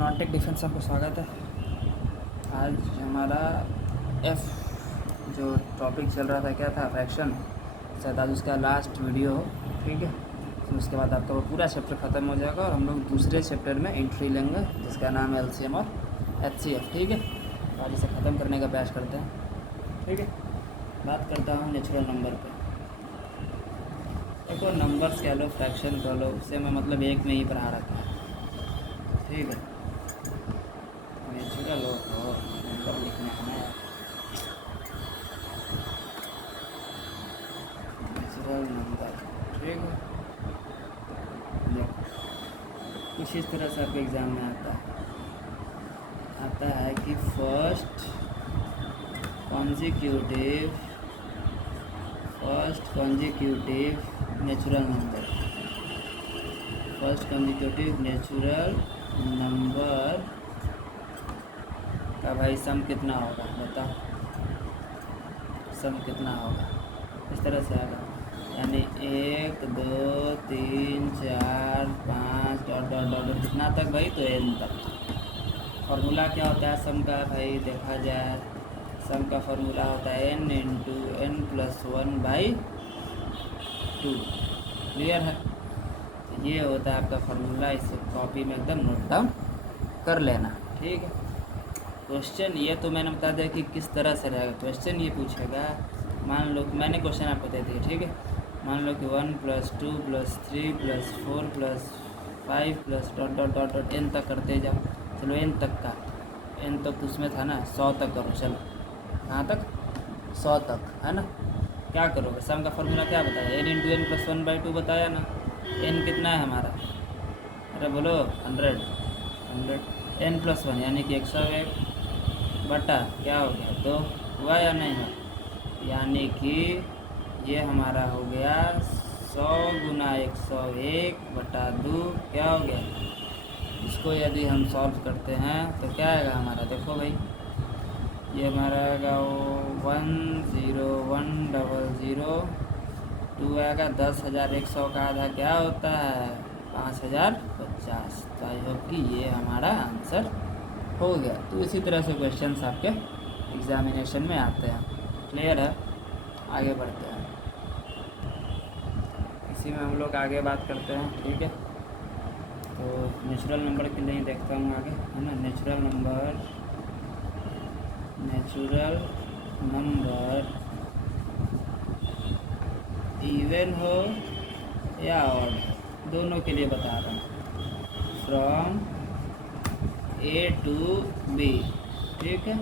Non-tech defence आपको स्वागत है। आज हमारा एफ जो टॉपिक चल रहा था क्या था, फ्रैक्शन, शायद आज उसका लास्ट वीडियो हो। ठीक है, तो उसके बाद आपका वो पूरा चैप्टर ख़त्म हो जाएगा और हम लोग दूसरे चैप्टर में एंट्री लेंगे जिसका नाम है एलसीएम और एचसीएफ। ठीक है, तो आज इसे ख़त्म करने का प्रयास करते हैं। ठीक है, बात करता हूँ नेचुरल नंबर पे। देखो, नंबर्स कह लो, फ्रैक्शन कह लो, उससे मैं मतलब एक में ही पढ़ा रखा है। ठीक है, नेचुरल हो नंबर लिखना है, नेचुरल नंबर। ठीक है, देखो कुछ इस तरह से आपके एग्ज़ाम में आता है कि first consecutive natural number, first consecutive natural number का भाई सम कितना होगा, बताओ सम कितना होगा। इस तरह से आएगा, यानी 1 2 3 4 5 डॉट डॉट डॉट कितना तक भाई, तो n तक। फार्मूला क्या होता है सम का भाई, देखा जाए सम का फार्मूला होता है n into n plus 1/2। Clear है, तो ये होता है आपका फार्मूला। इसे कॉपी में एकदम नोट डाउन कर लेना। ठीक है, क्वेश्चन ये तो मैंने बता दिया कि किस तरह से रहेगा। क्वेश्चन ये पूछेगा, मान लो मैंने क्वेश्चन आपको दे दिया। ठीक है, मान लो कि 1 + 2 + 3 + 4 + 5 + dot dot dot dot n तक करते जाओ। चलो n तक का, n तक उसमें था ना 100 तक करो। चलो कहाँ तक, 100 तक है ना। क्या करोगे, सम का फार्मूला क्या बताया, n इंटू n प्लस 1/2 बताया ना। n कितना है हमारा, अरे बोलो 100 n प्लस 1 यानी कि 101 बटा क्या हो गया 2 हुआ या नहीं हुआ, यानी कि ये हमारा हो गया 100 गुना 101/2 क्या हो गया। इसको यदि हम सॉल्व करते हैं तो क्या आएगा हमारा, देखो भाई ये हमारा आएगा 10100 आएगा। 10,100 का आधा क्या होता है, 5,050। तो आई होप कि ये हमारा आंसर हो गया। तो इसी तरह से क्वेश्चंस आपके एग्जामिनेशन में आते हैं। क्लियर है, आगे बढ़ते हैं। इसी में हम लोग आगे बात करते हैं। ठीक है, तो नेचुरल नंबर के लिए देखता हूँ आगे, है ना। नेचुरल नंबर इवन हो या ऑड, दोनों के लिए बता रहा हूँ, फ्रॉम A to B। ठीक है,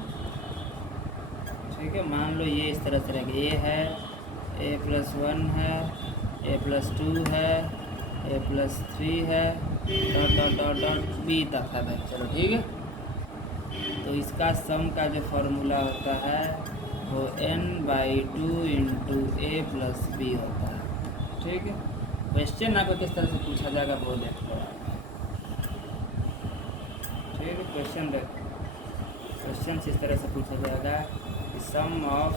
ठीक है, मान लो ये इस तरह से रहेगा, A है, A+1 है, A+2 है, A+3 है, dot dot dot dot B तक है भाई। चलो ठीक है, तो इसका सम का जो फार्मूला होता है वो n/2 इंटू A+B होता है। ठीक है, क्वेश्चन आपको किस तरह से पूछा जाएगा वो देख लो। ठीक है, क्वेश्चन देखो, क्वेश्चन इस तरह से पूछा जाएगा कि सम ऑफ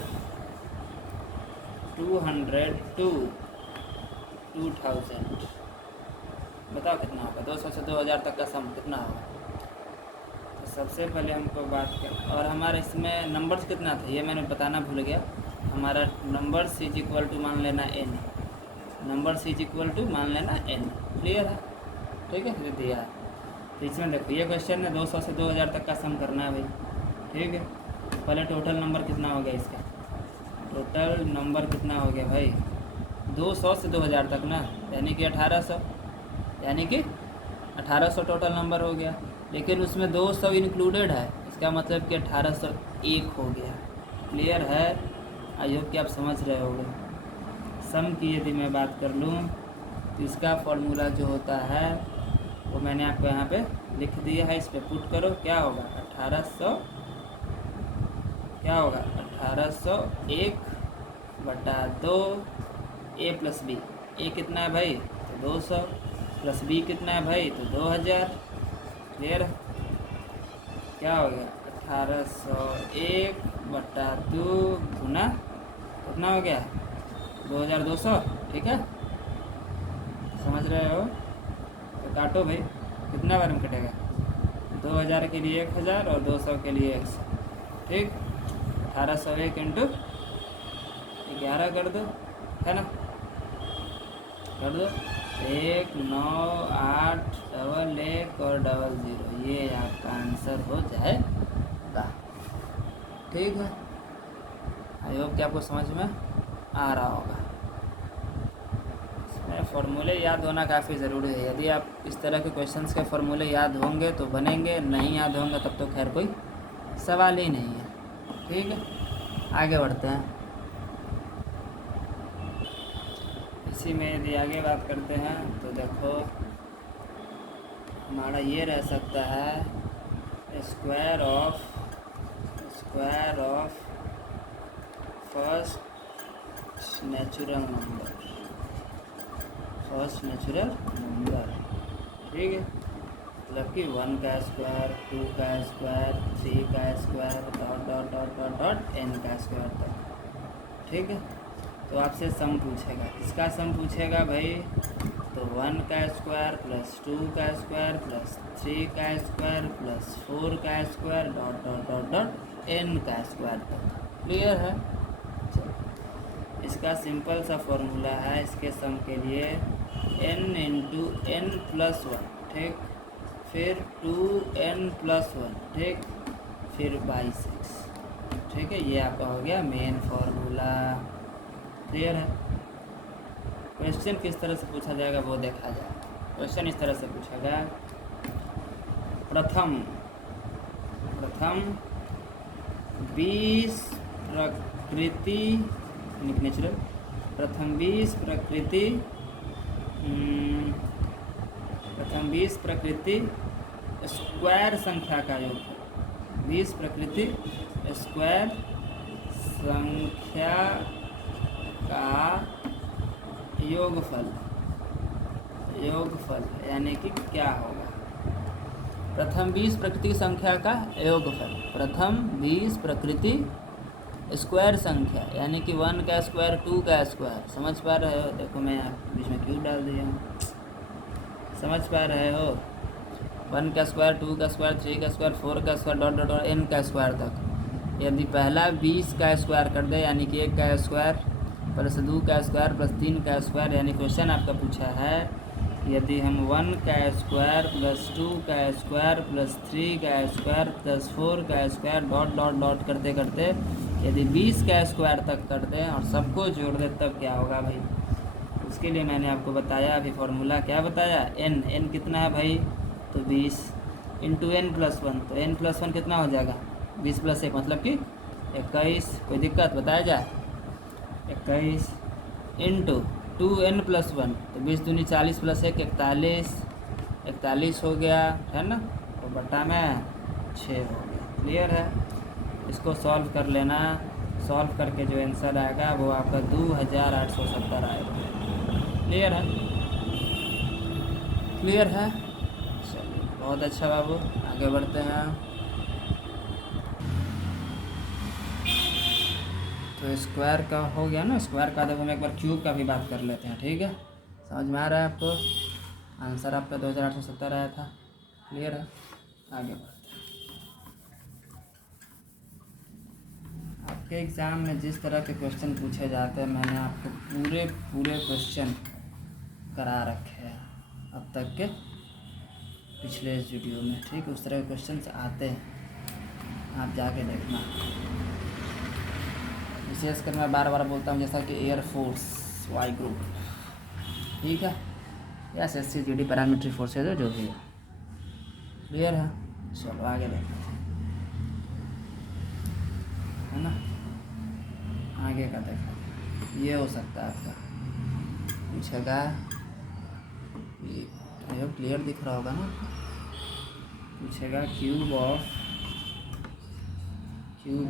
200 to 2000, बताओ कितना होगा। 200 से 2000 तक का सम कितना होगा। तो सबसे पहले हमको बात कर, और हमारे इसमें नंबर्स कितना था ये मैंने बताना भूल गया। हमारा नंबर्स इज इक्वल टू मान लेना n, numbers is equal to मान लेना n। क्लियर है, ठीक है, ये दिया है। तो इसमें देखो ये क्वेश्चन है 200 से 2000 तक का सम करना है भाई। ठीक है, पहले टोटल नंबर कितना हो गया इसका, टोटल नंबर कितना हो गया भाई 200 से 2000 तक ना, यानी कि 1800, यानी कि 1800 टोटल नंबर हो गया। लेकिन उसमें 200 इंक्लूडेड है, इसका मतलब कि 1801 हो गया। क्लियर है, आई होप कि आप समझ रहे होंगे। सम की यदि मैं बात कर लूँ तो इसका फॉर्मूला जो होता है वो मैंने आपको यहाँ पे लिख दिया है, इस पर पुट करो। क्या होगा 1800, क्या होगा 1801/2 A+B। ए कितना है भाई, तो 200, प्लस B कितना है भाई, तो 2000। क्लियर, क्या हो गया 1801/2 गुना कितना हो गया 2200। ठीक है, समझ रहे हो, तो काटो भाई, कितना बार में कटेगा 2000 के लिए 1000 और 200 के लिए 100, ठीक। 1801 इंटू 11 कर दो, है ना, कर दो। 1 9 8 1 और 00, ये आपका आंसर हो जाएगा, ठीक है। आई होप कि आपको समझ में आ रहा होगा। इसमें फॉर्मूले याद होना काफ़ी ज़रूरी है। यदि आप इस तरह के क्वेश्चंस के फॉर्मूले याद होंगे तो बनेंगे, नहीं याद होंगे तब तो खैर कोई सवाल ही नहीं है, ठीक है। आगे बढ़ते हैं। इसी में यदि आगे बात करते हैं तो देखो हमारा ये रह सकता है square of first natural number, ठीक है। मतलब कि 1 का स्क्वायर, 2 का स्क्वायर, 3 का स्क्वायर, डॉट n का स्क्वायर तक, ठीक है। तो आपसे सम पूछेगा, इसका सम पूछेगा भाई, तो 1 का स्क्वायर प्लस 2 का स्क्वायर प्लस 3 का स्क्वायर प्लस 4 का स्क्वायर डॉट n का स्क्वायर तक, क्लियर है। इसका सिंपल सा फॉर्मूला है इसके सम के लिए, n इंटू n प्लस 1, ठीक, फिर 2n प्लस 1, ठीक, फिर बाई 6, ठीक है। ये आपका हो गया मेन फार्मूला, क्लियर है। क्वेश्चन किस तरह से पूछा जाएगा वो देखा जाए। क्वेश्चन इस तरह से पूछा गया, प्रथम 20 प्रकृति नेचुरल, प्रथम 20 प्रकृति स्क्वायर संख्या का योग, 20 प्रकृति स्क्वायर संख्या का योगफल यानी कि क्या होगा। प्रथम 20 प्रकृति संख्या का योगफल, प्रथम 20 प्रकृति स्क्वायर संख्या यानी कि 1 का स्क्वायर, 2 का स्क्वायर, समझ पा रहे हो। देखो मैं यहाँ बीच में क्यों डाल दिया हूँ, समझ पा रहे हो। 1 का स्क्वायर, 2 का स्क्वायर, 3 का स्क्वायर, 4 का स्क्वायर डॉट n का स्क्वायर तक। यदि पहला 20 का स्क्वायर कर दे यानी कि 1 का स्क्वायर प्लस 2 का स्क्वायर प्लस 3 का स्क्वायर, यानी क्वेश्चन आपका पूछा है यदि हम 1 का स्क्वायर प्लस 2 का स्क्वायर प्लस 3 का स्क्वायर प्लस 4 का स्क्वायर डॉट करते करते यदि 20 का स्क्वायर तक कर दें और सबको जोड़ दें तब क्या होगा भाई। उसके लिए मैंने आपको बताया अभी फॉर्मूला, क्या बताया, n कितना है भाई, तो 20 इंटू n प्लस 1, तो n प्लस 1 कितना हो जाएगा, 20 प्लस 1 मतलब कि 21। कोई दिक्कत बताया जाए, 21 इंटू 2n प्लस 1, तो 20 दूनी 40 प्लस 1 41 हो गया, है ना, तो बटा में 6 हो गया, क्लियर है। इसको सॉल्व कर लेना, सॉल्व करके जो आंसर आएगा वो आपका 2870 आएगा, क्लियर है, क्लियर है। चलिए बहुत अच्छा बाबू, आगे बढ़ते हैं। तो स्क्वायर का हो गया ना, स्क्वायर का देखो हम एक बार क्यूब का भी बात कर लेते हैं, ठीक है। समझ में आ रहा है आपको, आंसर आपका 2870 आया था, क्लियर है। आगे बढ़ते हैं। आपके एग्ज़ाम में जिस तरह के क्वेश्चन पूछे जाते हैं मैंने आपको पूरे क्वेश्चन करा रखे हैं अब तक के पिछले इस वीडियो में, ठीक है। उस तरह के क्वेश्चन आते हैं, आप जाके देखना। विशेषकर मैं बार बार बोलता हूँ जैसा कि एयरफोर्स वाई ग्रुप, ठीक है, या SSC पैरामिलिट्री फोर्सेज है जो भी है, क्लियर है। चलो आगे देखते हैं, है ना। आगे का देखा, ये हो सकता है आपका पूछेगा, ये क्लियर दिख रहा होगा ना, पूछेगा cube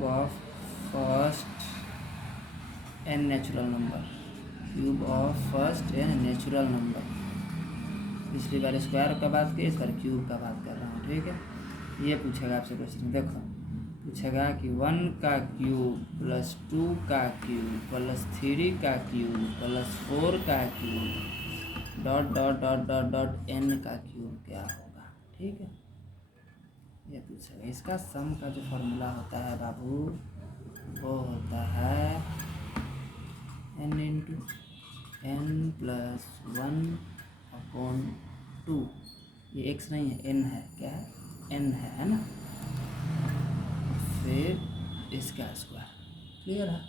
of first n natural number, cube of first n natural number. पिछली बार स्क्वायर का बात की, इस बार क्यूब का बात कर रहा हूँ, ठीक है। ये पूछेगा आपसे क्वेश्चन, देखो पूछेगा कि 1 का क्यूब प्लस 2 का क्यूब प्लस 3 का क्यूब प्लस 4 का क्यूब डॉट n का क्यूब क्या होगा, ठीक है। ये पूछेगा। इसका सम का जो फॉर्मूला होता है बाबू वो होता है n इंटू n प्लस 1/2। ये x नहीं है, n है। क्या है? n है ना। फिर इसका स्क्वायर। क्लियर है?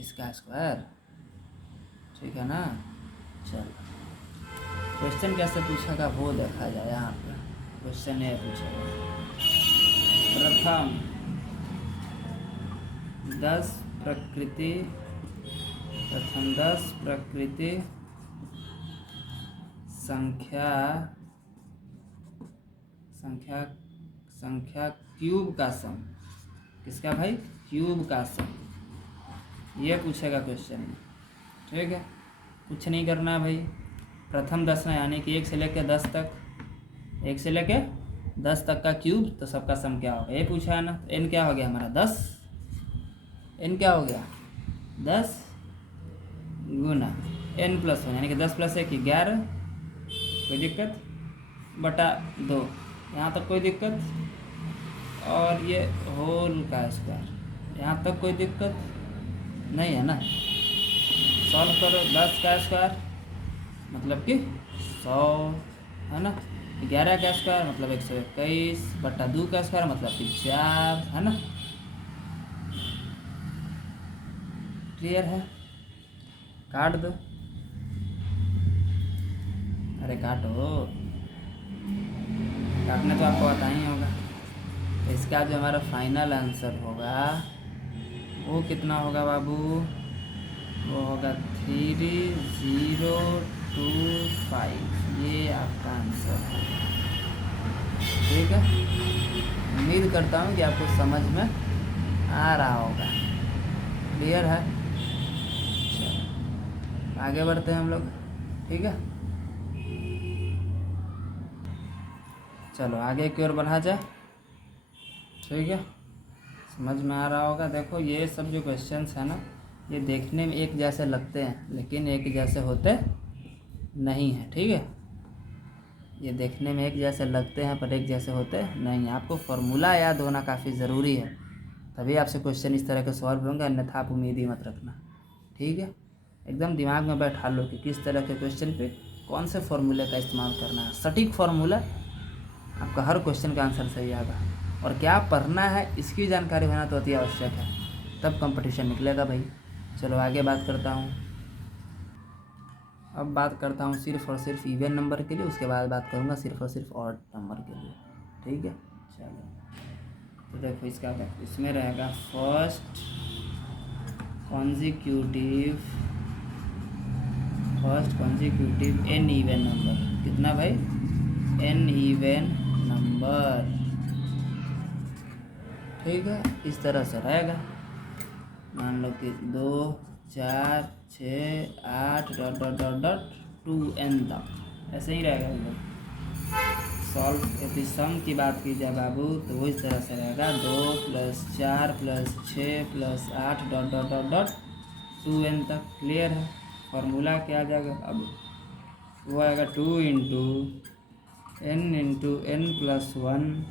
इसका स्क्वायर। ठीक है ना। चलो क्वेश्चन कैसे पूछेगा वो देखा जाए। यहाँ पर क्वेश्चन ये पूछेगा, प्रथम 10 प्रकृति संख्या क्यूब का सम। किसका भाई? क्यूब का सम। ये पूछेगा क्वेश्चन में। ठीक है, कुछ नहीं करना है भाई। प्रथम 10 ना, यानी कि 1 से लेकर 10 तक, 1 से लेके 10 तक का क्यूब, तो सबका सम क्या होगा ये पूछा है ना। तो n क्या हो गया हमारा? 10। n क्या हो गया? 10 गुना n प्लस 1, यानी कि 10 प्लस 1 11। कोई दिक्कत? बटा 2, यहाँ तक कोई दिक्कत? और ये होल का स्क्वायर, यहाँ तक कोई दिक्कत नहीं है ना। सॉल्व करो। 10 का स्क्वायर मतलब कि 100 है ना। 11 का स्क्वायर मतलब 121 बटा 2 का स्क्वायर मतलब कि 4 है ना। क्लियर है? काट दो। अरे काटो, काटने तो आपको पता ही होगा। इसका जो हमारा फाइनल आंसर होगा वो कितना होगा बाबू? वो होगा 3025। ये आपका आंसर है। ठीक है, उम्मीद करता हूँ कि आपको समझ में आ रहा होगा। क्लियर है? चलो आगे बढ़ते हैं हम लोग। ठीक है, चलो आगे की ओर बढ़ा जाए। ठीक है, समझ में आ रहा होगा। देखो ये सब जो क्वेश्चंस है ना, ये देखने में एक जैसे लगते हैं लेकिन एक जैसे होते नहीं हैं। ठीक है, ये देखने में एक जैसे लगते हैं पर एक जैसे होते नहीं हैं। आपको फॉर्मूला याद होना काफ़ी ज़रूरी है, तभी आपसे क्वेश्चन इस तरह के सॉल्व होंगे, अन्यथा आप उम्मीद ही मत रखना। ठीक है, एकदम दिमाग में बैठा लो कि किस तरह के क्वेश्चन पे कौन से फॉर्मूले का इस्तेमाल करना है। सटीक फार्मूला, आपका हर क्वेश्चन का आंसर सही आएगा। और क्या पढ़ना है इसकी जानकारी होना तो अति आवश्यक है, तब कंपटीशन निकलेगा भाई। चलो आगे बात करता हूँ। अब बात करता हूँ सिर्फ और सिर्फ इवन नंबर के लिए, उसके बाद बात करूँगा सिर्फ और सिर्फ ऑड नंबर के लिए। ठीक है, चलो तो देखो इसका इसमें रहेगा first consecutive n even number. कितना भाई? N even number. ठीक है, इस तरह से रहेगा। मान लो कि 2 4 6 8 dot dot dot dot 2n तक ऐसे ही रहेगा। हम लोग सॉल्व यदि सम की बात की जाए बाबू तो वो इस तरह से रहेगा 2 + 4 + 6 + 8 dot dot dot dot 2n तक। क्लियर है? फॉर्मूला क्या आ जाएगा अब? वो आएगा 2 × n × n + 1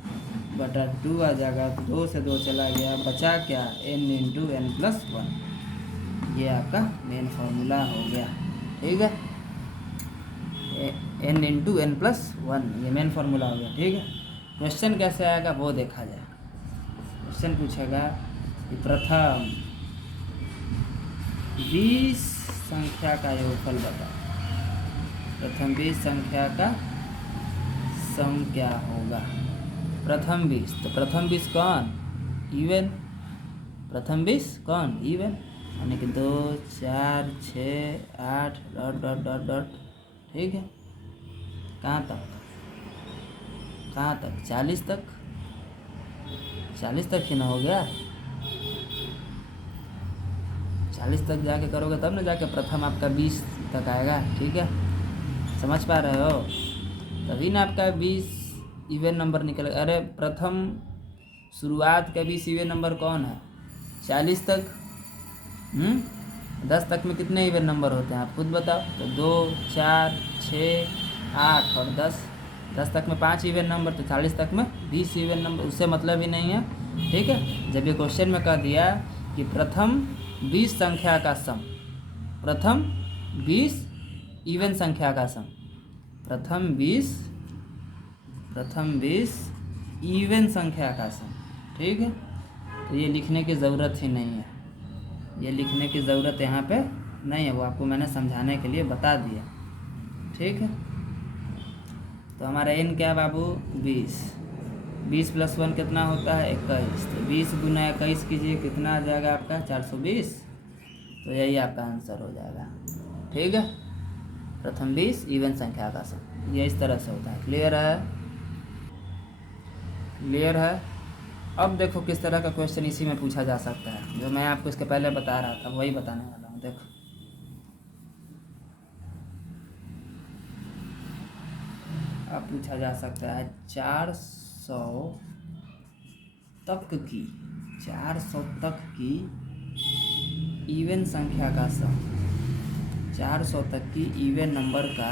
बटा 2 आ जाएगा। 2 से 2 चला गया, बचा क्या? n × n + 1। ये आपका मेन फार्मूला हो गया। ठीक है, n × n + 1 ये मेन फार्मूला हो गया। ठीक है, क्वेश्चन कैसे आएगा वो देखा जाए। क्वेश्चन पूछेगा कि प्रथम 20 संख्या का योगफल बताओ। प्रथम 20 संख्या का सम क्या होगा? प्रथम 20, तो प्रथम 20 कौन? इवन। प्रथम 20 कौन? इवन, यानी कि 2 4 6 8 डॉट डॉट डॉट डॉट। ठीक है, कहाँ तक? 40 तक। 40 तक ही ना हो गया? 40 तक जाके करोगे तब ना जाके प्रथम आपका 20 तक आएगा। ठीक है, समझ पा रहे हो? तभी ना आपका 20 इवन नंबर निकलेगा। अरे प्रथम शुरुआत का 20 इवन नंबर कौन है? 40 तक। 10 तक में कितने इवन नंबर होते हैं आप खुद बताओ। तो 2 4 6 8 और 10। 10 तक में 5 इवन नंबर, तो 40 तक में 20 इवन नंबर, उससे मतलब ही नहीं है। ठीक है, जब ये क्वेश्चन में कह दिया कि प्रथम 20 संख्या का सम, प्रथम 20 इवन संख्या का सम, प्रथम 20 इवन संख्या का सम। ठीक है, तो ये लिखने की ज़रूरत ही नहीं है, ये लिखने की ज़रूरत यहाँ पे नहीं है, वो आपको मैंने समझाने के लिए बता दिया। ठीक है, तो हमारा n क्या है बाबू 20, 20 + 1 कितना होता है 21, तो 20 गुना 21 कीजिए, कितना आ जाएगा आपका 420, तो यही आपका आंसर हो जाएगा। ठीक है, प्रथम 20 इवन संख्या का सम, ये इस तरह से होता है। क्लियर है? क्लियर है? अब देखो किस तरह का क्वेश्चन इसी में पूछा जा सकता है, जो मैं आपको इसके पहले बता रहा था वही बताने वाला हूँ। देखो अब पूछा जा सकता है 400 तक की, 400 तक की इवन संख्या का सम, 400 तक की इवन नंबर का,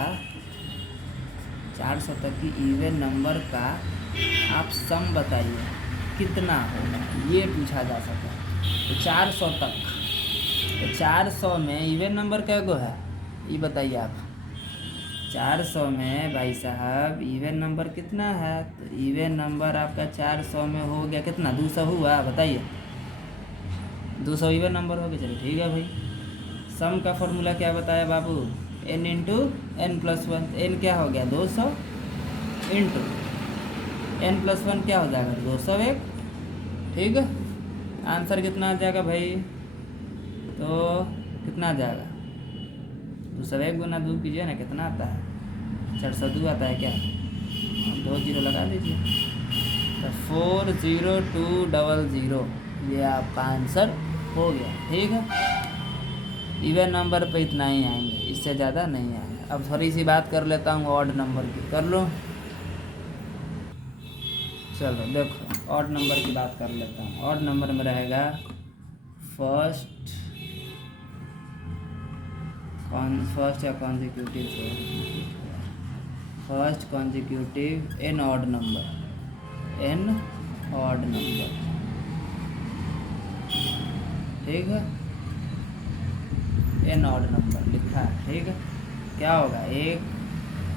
400 तक की इवन नंबर का आप सम बताइए कितना होगा, ये पूछा जा सकता है। तो 400 तक, तो 400 में इवन नंबर कै गो है ये बताइए आप। 400 में भाई साहब इवन नंबर कितना है, तो इवन नंबर आपका 400 में हो गया कितना, 200 हुआ, बताइए 200 इवन नंबर हो गया। चलिए ठीक है भाई, सम का फॉर्मूला क्या बताया बाबू, n इंटू n + 1, n क्या हो गया 200 इंटू n + 1 क्या हो जाएगा 201। ठीक है, आंसर कितना आ जाएगा भाई, तो कितना आ जाएगा 201 गुना 2 कीजिए ना, कितना आता है 402 आता है क्या, 2 0 लगा लीजिए, तो 40200, ये आपका आंसर हो गया। ठीक है, इवन नंबर पे इतना ही आएंगे, इससे ज़्यादा नहीं आएंगे। अब थोड़ी सी बात कर लेता हूँ ऑड नंबर की, कर लो। चलो देखो ऑड नंबर की बात कर लेता हूँ। ऑड नंबर में रहेगा फर्स्ट या consecutive, first consecutive n odd number, ठीक है, n ऑड नंबर लिखा है। ठीक है, क्या होगा 1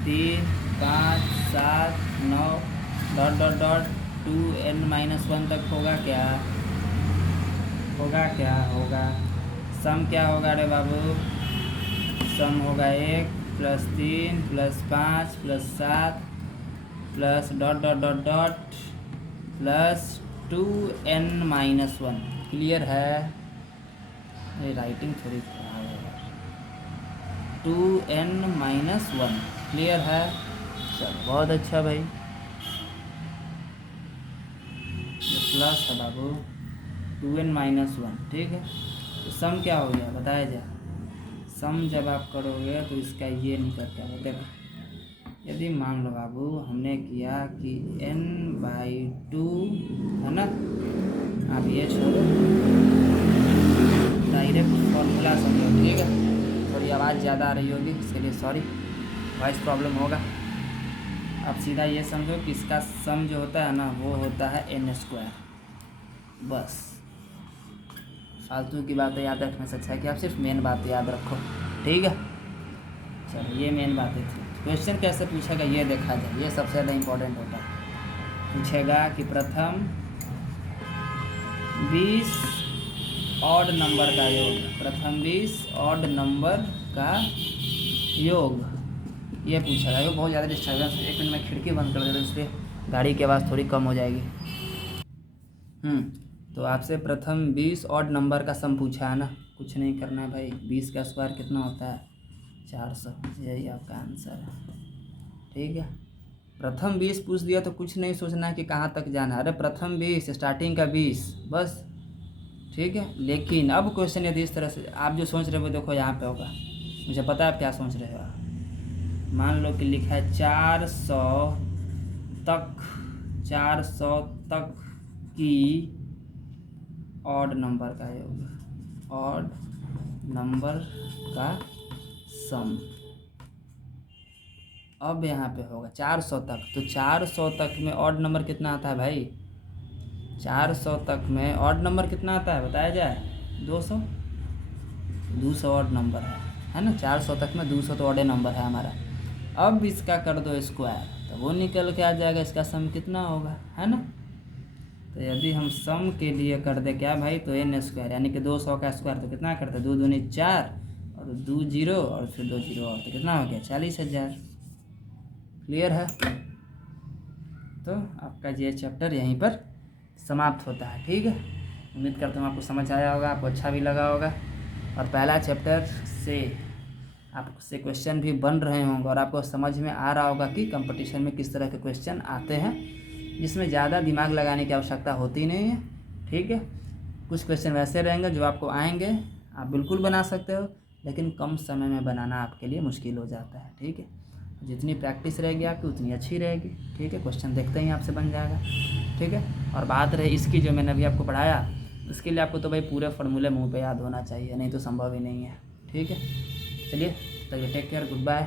3 5 7 9 ... 2n-1 तक होगा क्या, होगा सम क्या होगा रे बाबू, सम होगा 1 + 3 + 5 + 7 + ... +2n-1। क्लियर है? ये राइटिंग थोड़ी खराब है। 2n-1 क्लियर है? चलो बहुत अच्छा भाई, प्लस है बाबू 2n-1। ठीक है, तो सम क्या हो गया बताया जाए, सम जब आप करोगे तो इसका ये निकल जाएगा। देखो यदि मान लो बाबू हमने किया कि n/2 है ना, आप ये छोड़ो, डायरेक्ट फॉर्मूला समझो। ठीक है, थोड़ी आवाज़ ज़्यादा आ रही होगी, इसके लिए सॉरी, वॉइस प्रॉब्लम होगा। अब सीधा ये समझो कि इसका सम जो होता है ना वो होता है n²। बस फालतू की बातें याद रखने से अच्छा है कि आप सिर्फ मेन बात याद रखो। ठीक है, चलो ये मेन बातें थी। क्वेश्चन कैसे पूछेगा ये देखा जाए, ये सबसे ज़्यादा इम्पोर्टेंट होता है। पूछेगा कि प्रथम 20 ऑड नंबर का योग, प्रथम 20 ऑड नंबर का योग, ये पूछेगा। ये बहुत ज़्यादा डिस्टर्बेंस है, 1 मिनट में खिड़की बंद कर देता हूँ, इसलिए गाड़ी की आवाज़ थोड़ी कम हो जाएगी। तो आपसे प्रथम 20 ऑड नंबर का सम पूछा है ना, कुछ नहीं करना है भाई, 20 का स्क्वायर कितना होता है 400, यही आपका आंसर है। ठीक है, प्रथम 20 पूछ दिया तो कुछ नहीं सोचना है कि कहाँ तक जाना है, अरे प्रथम 20 स्टार्टिंग का 20 बस। ठीक है, लेकिन अब क्वेश्चन यदि इस तरह से आप जो सोच रहे हो देखो यहाँ पे होगा, मुझे पता है आप क्या सोच रहे हो। मान लो कि लिखा है 400 तक की ऑड नंबर का योग, ऑड नंबर का सम। अब यहाँ पे होगा 400 तक, तो 400 तक में ऑड नंबर कितना आता है भाई? 400 तक में ऑड नंबर कितना आता है बताया जाए? 200। 200 ऑड नंबर है ना। 400 तक में 200 तो ऑड नंबर है हमारा। अब इसका कर दो स्क्वायर, तो वो निकल के आ जाएगा, इसका सम कितना होगा, है ना। तो यदि हम सम के लिए कर दे क्या भाई, तो n स्क्वायर यानी कि 200 का स्क्वायर तो कितना करते हैं? 2 दूनी 4 और 2 जीरो और फिर 2 जीरो और, तो कितना हो गया? 40,000। क्लियर है? तो आपका ये चैप्टर यहीं पर समाप्त होता है। ठीक है, उम्मीद करता हूँ आपको समझ आया होगा, आपको अच्छा भी लगा होगा। और पहला चैप्टर से आपसे क्वेश्चन भी बन रहे होंगे और आपको समझ में आ रहा होगा कि कंपटीशन में किस तरह के क्वेश्चन आते हैं, जिसमें ज़्यादा दिमाग लगाने की आवश्यकता होती नहीं है। ठीक है, कुछ क्वेश्चन वैसे रहेंगे जो आपको आएंगे, आप बिल्कुल बना सकते हो, लेकिन कम समय में बनाना आपके लिए मुश्किल हो जाता है। ठीक है, जितनी प्रैक्टिस रहेगी आपकी उतनी अच्छी रहेगी। ठीक है, क्वेश्चन देखते ही आपसे बन जाएगा। ठीक है, और बात रही इसकी जो मैंने अभी आपको पढ़ाया, उसके लिए आपको तो भाई पूरे फॉर्मूले मुंह पे याद होना चाहिए, नहीं तो संभव ही नहीं है। ठीक है, चलिए, टेक केयर, गुड बाय।